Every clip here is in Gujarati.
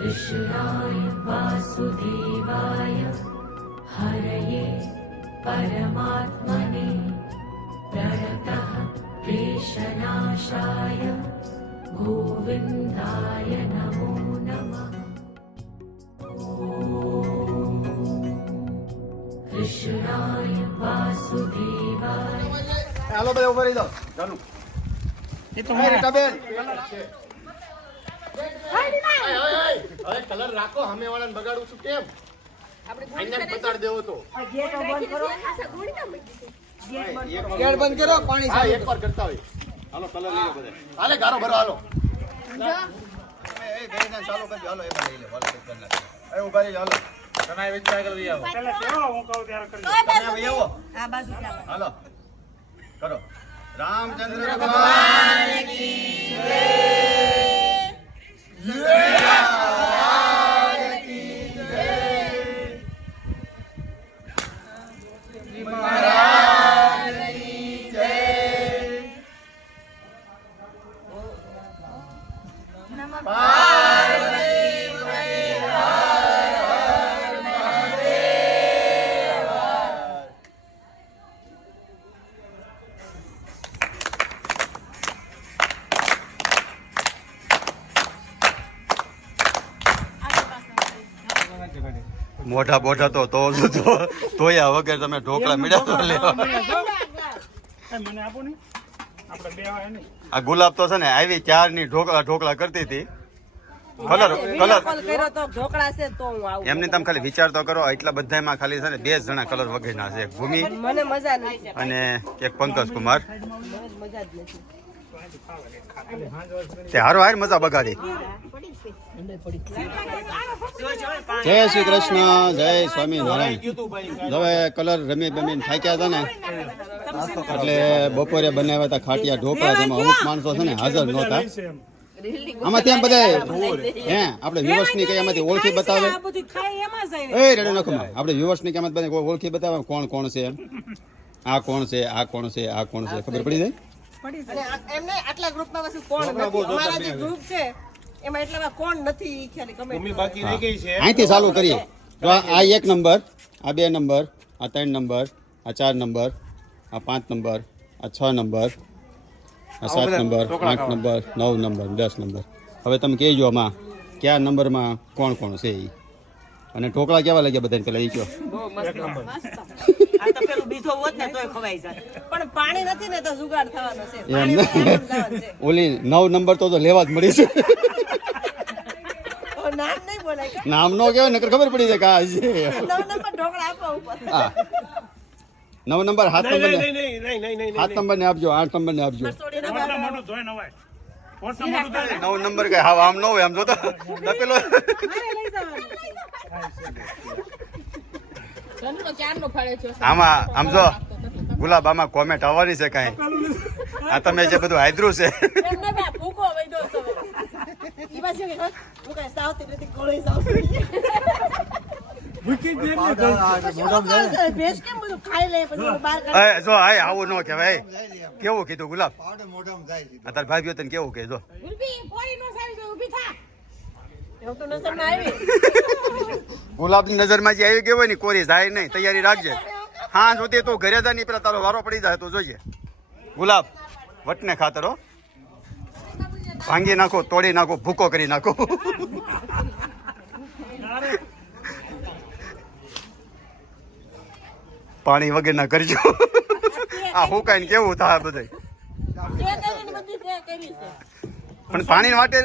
कृष्णाय वासुदेवाय हरये परमात्मने प्रणतः क्लेशनाशाय गोविन्दाय नमो नमः। कृष्णाय वासुदेवाय। હાલો બધા ઉભા રહી જાઓ. ચાલુ એ તો મારી ટબેલ હવે કલર રાખો. સામે વાળાને બગાડું છું કેમ? આપણે બતાડ દેવો તો ગેટ બંધ કરો. ગેટ બંધ કરો. પાણી હા એકવાર કરતા હોય. હાલો કલર લઈ લો બધા. હાલે ગારો ભરો હાલો. એ બેના ચાલો કરજો. હાલો એ લઈ લે. હાલો કરી નાખો. એ ઉભા રહી હાલો. તમે વિચાર કરી આવો. ચાલો કેવો હું કહું ત્યારે કરજો. તમે આવો. આ બાજુ હાલો કરો. રામચંદ્ર ભગવાન કી જય. મોઢા બોઢા તો તોયા વગર તમે ઢોકળા મેળા લેવા. મને આપો ને આપણે બે આવે ને. આ ગુલાબ તો છે ને આવી 4 ની ઢોકળા કરતી હતી. કલર કર્યો તો ઢોકળા છે તો હું આવું. એમને તમે ખાલી વિચાર તો કરો. એટલા બધામાં ખાલી છે ને 2 જણા કલર વગરના છે. એક ભૂમિ મને મજા નથી અને એક પંકજ કુમાર. મજા જ નથી. તે હારો હાર મજા બગાડી. જય શ્રી કૃષ્ણ. જય સ્વામી નારાયણ. હવે કલર રમી બમીને થાક્યા હતા ને એટલે બપોરે બનાવ્યા હતા ખાટિયા ઢોકળા. જેમાં અમુક માણસો છે ને હાજર નહોતા. આમાં ત્યાં બધા હે આપણે વ્યુઅર્સ ની કઈ એમાંથી ઓળખી બતાવે. એ રેડો નખો આપણે વ્યુઅર્સ ની કેમ બધા ઓળખી બતાવે કોણ કોણ છે. આ કોણ છે, આ કોણ છે, આ કોણ છે, ખબર પડી જાય. એમને આટલા ગ્રુપમાં પછી કોણ નથી. અમારા જે ગ્રુપ છે એમાં એટલામાં કોણ નથી ખ્યાલ કમેન્ટ બાકી રહી ગઈ છે. અહીંથી ચાલુ કરીએ. તો આ 1 નંબર, આ 2 નંબર, આ 3 નંબર, આ 4 નંબર, આ 5 નંબર, આ 6 નંબર, આ 7 નંબર, 8 નંબર, 9 નંબર, 10 નંબર. હવે તમે કહેજો આમાં કયા નંબરમાં કોણ કોણ છે એ. અને ઢોકળા કેવા લાગ્યા બધાને પેલા એ કહો. આ તો પેલું બીજો હોત ને તોય ખવાઈ જાય. પણ પાણી નથી ને તો જુગાડ થવાનો છે. ઓલી 9 નંબર તો લેવા જ મળી છે. નામ નહીં બોલાય. નામ નો કહેવાય નકર ખબર પડી જાય કા છે. 9 નંબર ઢોકળા આપો ઉપર. હા 9 નંબર 7 નંબર ને નહીં 7 નંબર ને આપજો. 8 નંબર ને આપજો. મોટો ધોય નવાય. 9 નંબર કે હા આમ ન હોય. આમ જો તો પેલો આમાં આમ જો ગુલાબ આમાં કોમેન્ટ આવવાની છે કઈ. આ તમે જે બધું હાયદરું છે જો આવું ન કહેવાય. કેવું કીધું ગુલાબ? તાર ભાભીઓ તને કેવું કહેજો? ગુલાબ ની નજર માં જે આવી ગયો હોય ને કોરી જાય નહીં. તૈયારી રાખજે. હા જોતી તું ઘરે જા નહીં પેલા તારો વારો પડી જાય તો જોઈએ. ગુલાબ વટને ખાતર હો. ભાંગી નાખો, તોડી નાખો, ભૂકો કરી નાખો. પાણી વગર ના કરજો. આ હુકાઈને કેવું થાય બધે. પણ પાણી વાટે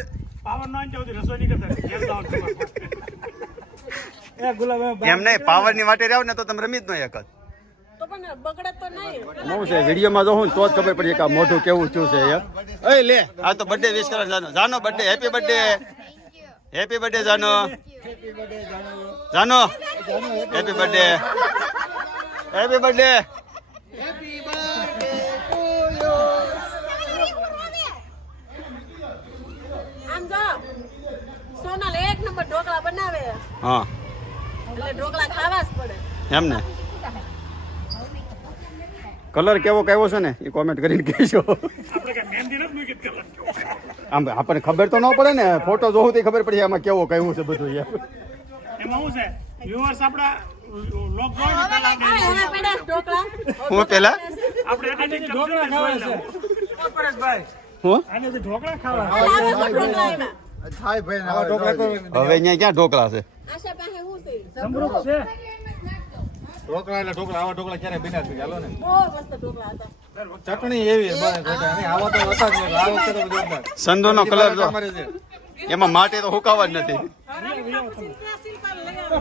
એમ નહીં. પાવર ની વાટે રહ્યો ને તો તમે રમી જ નહીં એક જ. હું છે વિડીયોમાં જોઉં તો જ ખબર પડી કે મોઢું કેવું શું છે. એ લે આ તો બર્થડે વિશ કરવા Jano. Jano birthday. Happy birthday. Happy birthday Jano. Jano happy birthday. Happy birthday. Sonal 1 number dhokla બનાવે. હા એટલે ઢોકળા ખાવા જ પડે એમ ને. કલર કેવો કયો છે ને એ કોમેન્ટ કરીને કહેજો. આપણે કે મહેંદી નથી મૂકી કલર કેવો. આમ આપણને ખબર તો ન પડે ને, ફોટો જોવું તો ખબર પડે આમાં કેવો કયું છે બધું યાર. એમાં શું છે વ્યુઅર્સ આપડા લોક જોઈ ને પેલા હું પેલા આપણે આને ઢોકળા ખાવા છે પરેશભાઈ હું આને તો ઢોકળા ખાવા હવે અહીંયા ક્યાં ઢોકળા છે? સમૃદ્ધ છે ઢોકળા એટલે ઢોકળા, આવા ઢોકળા ક્યારે બન્યા નથી, ચાલો ને. ચટણી એવી આવા તો હતા જ નહીં. આ વખતે તો જોરદાર. સંદોનો કલર જો અમારે છે. એમાં માટી તો હુકાવા જ નથી.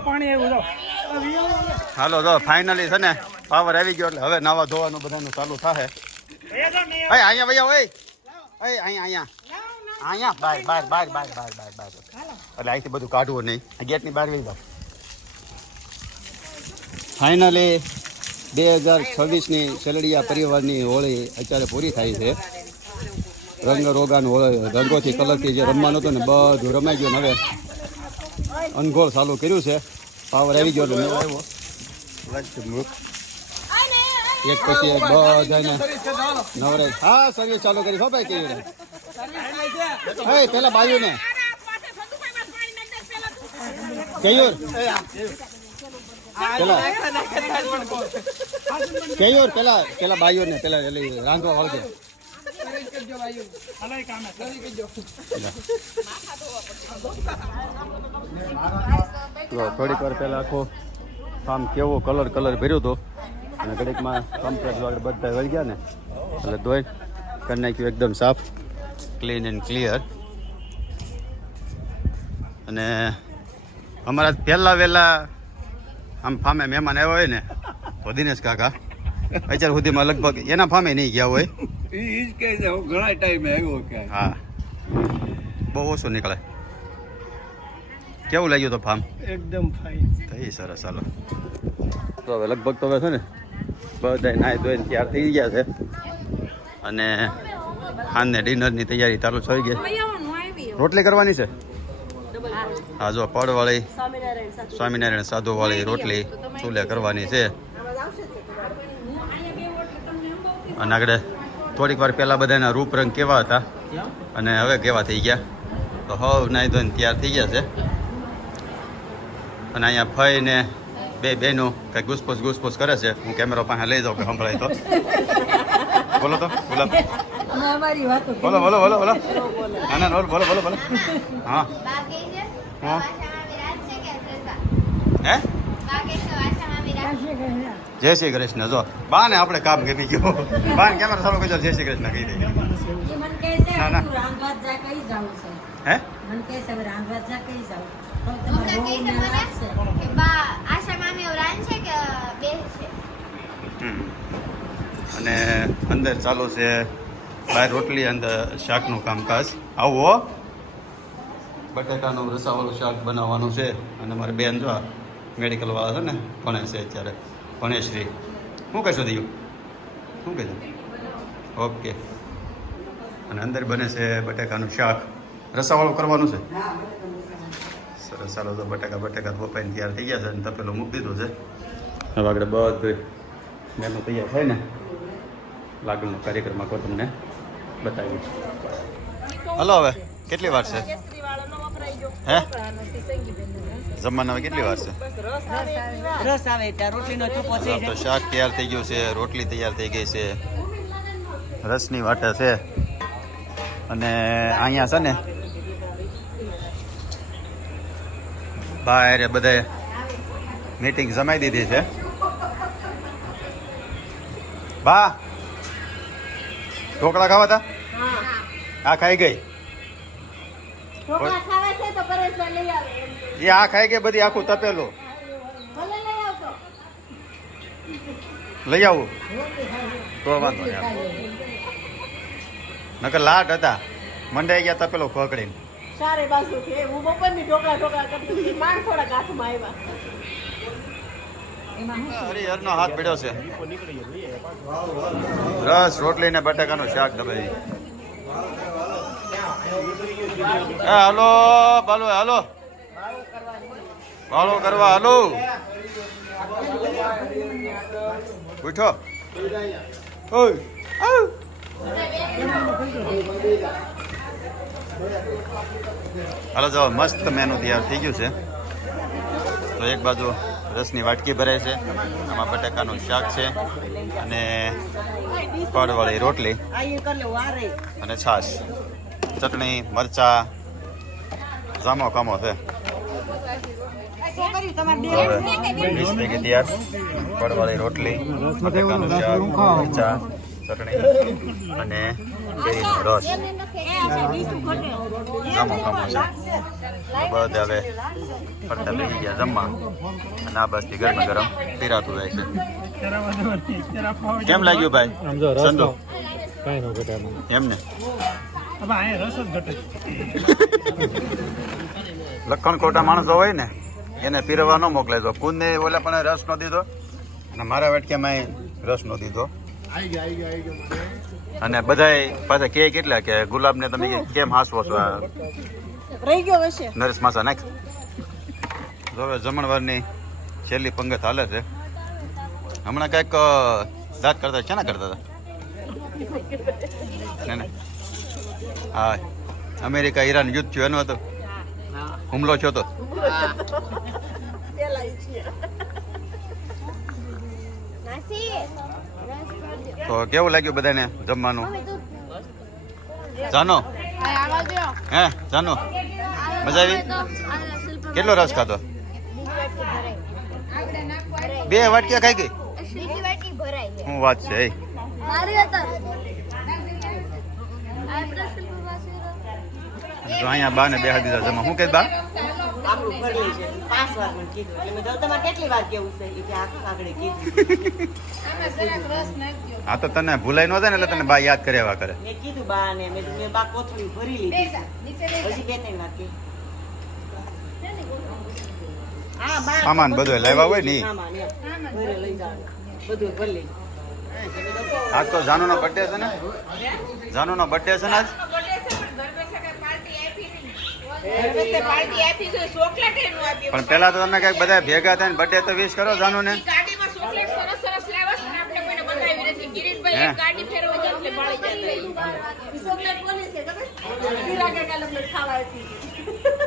પાણી એવું જો હાલો જો ફાઇનલી છે ને પાવર આવી ગયો એટલે હવે નાવા ધોવાનું બધાનું ચાલુ થાય. અહીંયા ભૈયા ઓય અહીંયા બહાર એટલે અહીંથી બધું કાઢવું નહીં, ગેટની બહાર વહી જાવ. ફાઇનલી 2026ની શેલડિયા પરિવારની હોળી અત્યારે પૂરી થાય છે. રંગ રોગાન રંગોથી કલરથી જે રમવાનું હતું ને બધું રમાઈ ગયું. હવે અનગોળ ચાલુ કર્યું છે, પાવર આવી ગયો એટલે મેં આવ્યો. એક પછી એક બધાને નવરાય. હા સર્વિસ ચાલુ કરી હો ભાઈ કેવી હે પેલા બાયુને કેયુર પેલા બાયુર ને પેલા રાંધવા વાળજે. થોડીક વાર પહેલા આખો આમ કેવો કલર ભર્યો હતો અને ઘડીકમાં કમ્પ્લેટ વગર બધા વળી ગયા ને એટલે ધોઈ કરી નાખ્યું એકદમ સાફ, ક્લીન એન્ડ ક્લિયર. અને અમારા પહેલા વહેલા આમ ફામે મહેમાન આવ્યા હોય ને તો દિનેશ કાકા અત્યાર સુધીમાં લગભગ એના ફામે નહીં ગયા હોય. ઘણા ટાઈમે આવ્યો કે હા બહુ ઓછું નીકળે. કેવું લાગ્યું તો ફાર્મ? એકદમ ફાઇન. થઈ સરસ. ચાલો તો હવે લગભગ તો હવે છે ને બધા નાહી ધોઈને તૈયાર થઈ ગયા છે અને ખાનને ડિનરની તૈયારી ચાલુ થઈ ગઈ. રોટલી કરવાની છે. હા જો પડવાળી સ્વામિનારાયણ સાધુવાળી રોટલી ચૂલે કરવાની છે. અને આગળ થોડીક વાર પહેલાં બધાના રૂપરંગ કેવા હતા અને હવે કેવા થઈ ગયા તો હવે નાહી ધોઈને તૈયાર થઈ ગયા છે. અને અહીંયા ફઈ ને બે બહેનો કંઈક ઘૂસપૂસ કરે છે. હું કેમેરો પાસે લઈ જાઉં કે સંભળાય તો. બોલો તો બોલો બોલો. હા હા હે જય શ્રી કૃષ્ણ. જો બા ને આપણે કામ ગમી ગયું. બા ને કેમેરા ચાલુ કરી જય શ્રી કૃષ્ણ કહી દઈએ. ના ના હે અને અંદર ચાલુ છે બહાર રોટલી અંદર શાકનું કામકાજ. આવો બટાકાનું રસાવાળું શાક બનાવવાનું છે. અને મારે બેન જો મેડિકલ વાળા છે ને ભણે છે અત્યારે, ભણેશ્રી. શું કહેશો દિયું? શું કહેજો? ઓકે. અને અંદર બને છે બટાકાનું શાક, રસાવાળું કરવાનું છે. સરસ. ચાલો તો બટાકા બપાઈને તૈયાર થઈ ગયા છે અને તપેલું મૂકી દીધું છે. હવે આગળ બધું મેનુ તૈયાર થાય ને લાગણનો કાર્યક્રમ આખો તમને બતાવી. હલો હવે કેટલી વાર છે હે જમવાના? હવે કેટલી વાર છે? તો શાક તૈયાર થઈ ગયું છે, રોટલી તૈયાર થઈ ગઈ છે, રસની વાટે છે. અને અહીંયા છે ને બહાર બધાએ મીટિંગ જમાઈ દીધી છે. બા ઢોકળા ખાવા હતા? આ ખાઈ ગઈ એ આ ખાઈ ગઈ બધી આખું તપેલું. લઈ આવું તો વાંધો નહીં. નકર લાટ હતા મંડાઈ ગયા તપેલો ખોકડીને. સારે બાજુ કે હું બપોરની ઢોકળા કરતી હતી, માન થોડા હાથમાં આવ્યા. હરિહરનો હાથ પડ્યો છે. રસ રોટલી ને બટાકાનું શાક દબાઈ. હાલો બાલો હાલો વાળો કરવા હાલો. ઉઠો હાલો જો મસ્ત મેનુ તૈયાર થઈ ગયું છે. તો એક બાજુ રસની વાટકી ભરાય છે, આમાં બટાકાનું શાક છે અને પડવાળી રોટલી અને છાશ, ચટણી, મરચા, જામો કામો છે. ડીશ થઈ ગઈ તૈયાર. પડવાળી રોટલી, બટાકાનું શાક, મરચા, ચટણી અને કેરીનો રસ. જામો કામો છે. બધા હવે ફરતા બેસી ગયા જમવા અને આ બસથી ગરમા ગરમ પીરાતું જાય છે. કેમ લાગ્યું ભાઈ? સંતો એમ ને હવે અહીંયા રસ જ ઘટે. લખણ ખોટા માણસો હોય ને એને પીરવા ન મોકલે. તો કુંદને ઓલા પણ રસ નો દીધો અને મારા વેટક્યામાં રસ નો દીધો. અને બધાય પાછા કે કેટલા કે ગુલાબને તમે કેમ હાસવો છો? રહી ગયો હશે. નરેશ માસા નાખ. તો હવે જમણવારની છેલ્લી પંગત હાલે છે. હમણાં કંઈક દાંત કરતા છે ને કરતા હતા ને? હા, અમેરિકા ઈરાન યુદ્ધ થયું એનું હતું, હુમલો થયો તો. તો કેવું લાગ્યું બધાને જમવાનું? જાનો હે જાનો મજા આવી? કેટલો રસ ખાધો? 2 વાટકીયા ખાઈ ગઈ? શું વાત છે? તો અહીંયા બા ને બેહાડી દીધા જમા. શું કે બા? આપણું ભરેલું છે 5 વાર મને કીધું એટલે મેં તમારે કેટલી વાર કેવું છે એ કે આગળ કીધું. હા તો તને ભૂલાઈ ન જાય ને એટલે તને બા યાદ કર્યા કરે. મેં કીધું બા ને મેં બા કોથળી ભરી લીધી છે. હજી 2-3 વાર કે સામાન બધું લાવ્યા હોય ને સામાન એમ ઘરે લઈ જવાનું બધું ભરી લઈ. આજ તો જાનુનો બર્થડે છે ને? જાનુનો બર્થડે છે ને આજ? પણ પેલા તો તમે કઈક બધા ભેગા થઈને બર્થડે તો વિશ કરો જાનુ ને.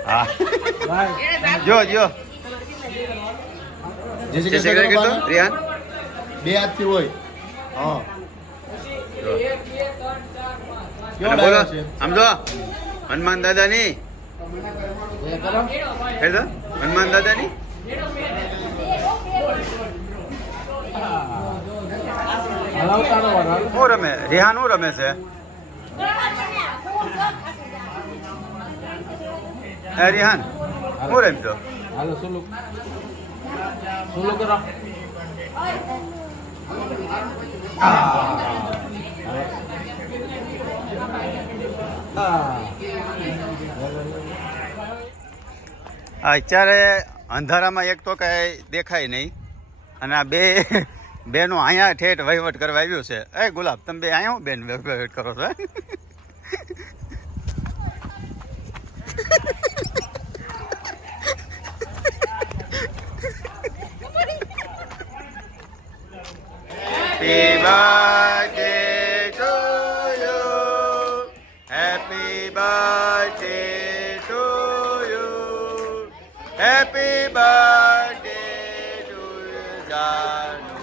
હા જો જો રિયાન 2 હાથથી હોય. હા બોલો આમ જો હનુમાન દાદા ની હનુમાન દાદા ની હું રમે રિહાન હું રમે છે? રિહાન હું રમતો? અત્યારે અંધારામાં એક તો કઈ દેખાય નહીં અને આ બેનો અહીંયા ઠેઠ વહીવટ કરવા આવ્યું છે. એ ગુલાબ તમે બે અહીંયા બેન વહીવટ કરો છો? Happy birthday to you. Happy birthday to you. Happy birthday to you, Janu.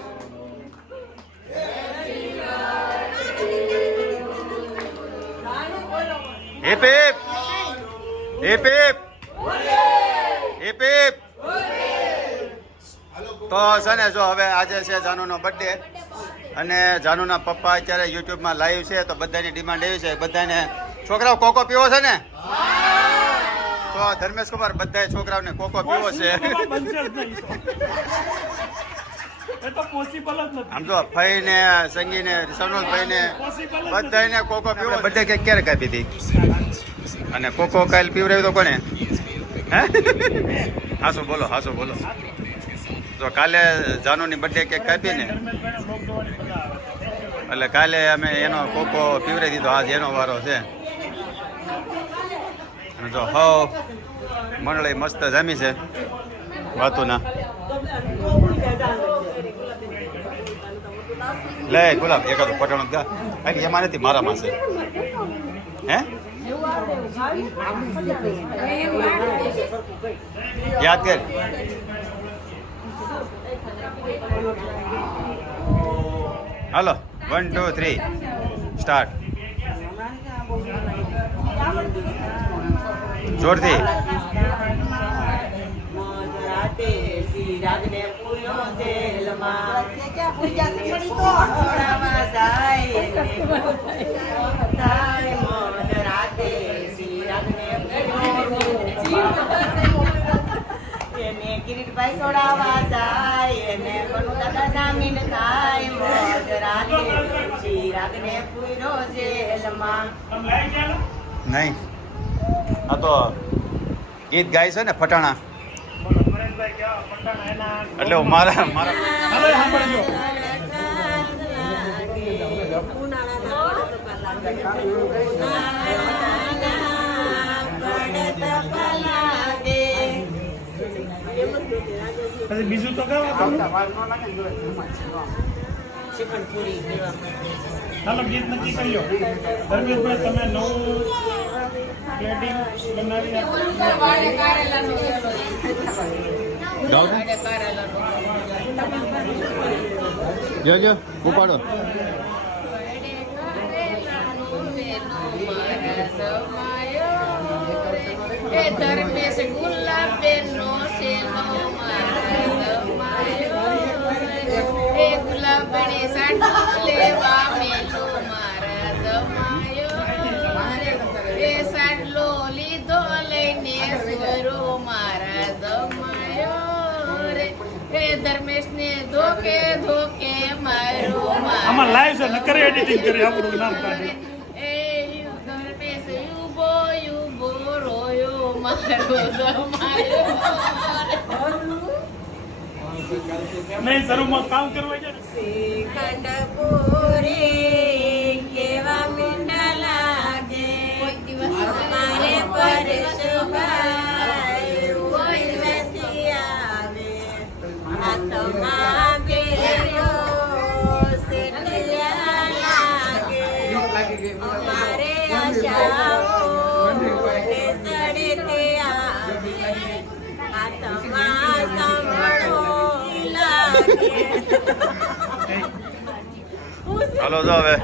Hip hip. Hip hip. Hip hip. તો છે ને જો હવે આજે છે જાનુનો બર્થડે અને જાનુના પપ્પા અત્યારે યુટ્યુબમાં લાઈવ છે. તો બધાની ડિમાન્ડ એવી છે બધાને છોકરાઓ કોકો પીવો છે ને? તો ધર્મેશ કુમાર બધા છોકરાઓને કોકો પીવો છે. આમ જો ફઈ ને સંગી ને સનોલ ભાઈ ને બધાને કોકો પીવો. બર્થડે કેક ક્યારે કાપી હતી અને કોકો કાલ પીવડાવી તો કોને? હે હાસો બોલો હાસો બોલો. તો કાલે જાનુની બર્થડે કેક કાપી ને એટલે કાલે અમે એનો કોકો પીવડાવી દીધો. આજ એનો વારો છે. અને જો હવ મંડળી મસ્ત જામી છે વાતુના. લે ગુલાબ એકાદું પટાણું ગા એમાં નથી મારામાં છે. હે યાદ કર. હાલો 1 2 3 સ્ટાર્ટ. જોરથી. રાતે સિરાગને પૂર્યો જેલમાં છોડાવા જાય થાય મધ રાતે સિરાગને એને કિરીટભાઈ છોડાવા જાય એને બનુ દાદા જામીન થાય મધ રાતે સિરાગને પૂર્યો જેલમાં. નહીં, આ તો ગીત ગાય છે ને ફટાણા, પરેશભાઈ કેવા પટાણા એના એટલે મારા હાલો એ સાંભળજો. પછી બીજું તો ગાવા શ્રીખંડપુરી હાલો ગીત નક્કી કરી લો. ધર્મેશભાઈ તમે નવું પ્લેટિંગ બનાવી આપો. જો ઉપાડો. ધર્મેશ ગુલાબેનો શેલો એ ગુલાબણી સાડો લેવા મેલો મારા જમાયો એ સાડલો લીધો લઈને સુરો મારા જમાયો રે એ ધર્મેશ ને ધોકે ધોકે મારો આમાં લાઈવ છે નકર એડિટિંગ કરી આપણું નામ કાઢી. એ ધર્મેશ યુબો યુબો રોયો મારો જમાયો નહીં શરૂમાં કામ કરવા છે ને. શ્રીખંડપુરી કેવા મીંડા લાગે મારે પરેશભાઈ કોઈ નથી આવે હાથમાં બેલો સેટિયા લાગે અમારે આશાઓ ને સડતે આવે હાથમાં સાંભળો હાલો જો હવે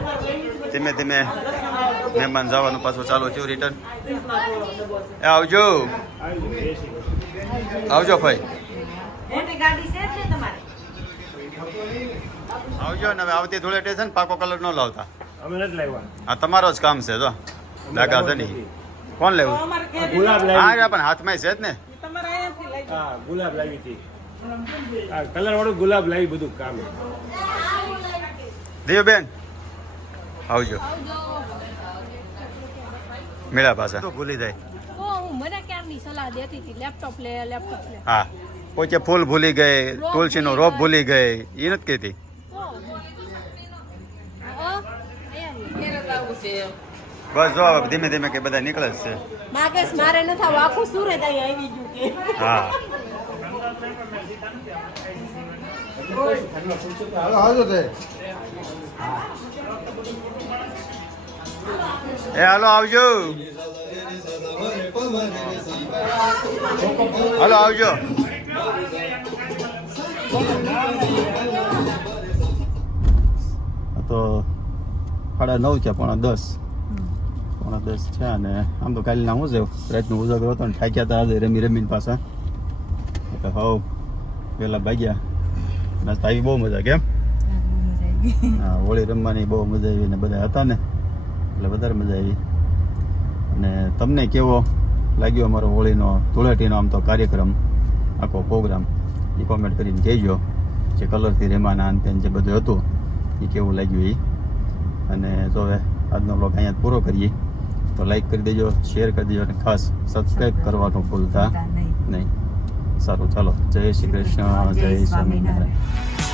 ધીમે ધીમે મહેમાન જવાનું પાછું ચાલુ થયું રિટર્ન. આવજો ભાઈ, મોટી ગાડી છે જ ને તમારે? આવજો ને. હવે આવતી ધૂળેટી છે ને પાકો કલર ન લાવતા, અમે નથી લાવ્યા. આ તમારો જ કામ છે. જો ડાઘા છે નહીં, કોણ લેવું? ગુલાબ હા લાવી. રે, પણ હાથમાં છે જ ને. હા ગુલાબ લાવી હતી. આ કલર વાળું ગુલાબ લાવી બધું કામ. દેવબેન આવજો. મેળા પાછા તો ભૂલી જાય. હું મને ક્યારની સલાહ દેતી હતી લેપટોપ લે. હા, પોતે ફૂલ ભૂલી ગઈ, તુલસીનો રોપ ભૂલી ગઈ, એ નથી કહેતી. બસ જો હવે ધીમે ધીમે કે બધા નીકળે જ છે. માગેશ મારે ન થાવ આખું સુરત અહીં આવી ગયું કે હા એ હાલો આવજો. હાલો આવજો. તો 9:30 છે, 9:10 છે. અને આમ તો કાલના હું છે રાતનો ઉજાગરો હતો ને થાક્યા હતા આજે રમીને પાછા. એટલે હાવ પેલા ભાગ્યા. નાસ્તા આવી બહુ મજા. કેમ? હા, હોળી રમવાની બહુ મજા આવી ને બધા હતા ને એટલે વધારે મજા આવી. અને તમને કેવો લાગ્યો અમારો હોળીનો ધૂળેટીનો આમ તો કાર્યક્રમ, આખો પ્રોગ્રામ, એ કોમેન્ટ કરીને કહેજો. જે કલરથી રેમાના અંતે જે બધું હતું એ કેવું લાગ્યું એ. અને જો હવે આજનો બ્લોગ અહીંયા પૂરો કરીએ તો લાઈક કરી દેજો, શેર કરી દેજો અને ખાસ સબસ્ક્રાઈબ કરવાનું ભૂલતા નહીં. સારું, ચાલો. જય શ્રી કૃષ્ણ, જય સ્વામિનારાયણ.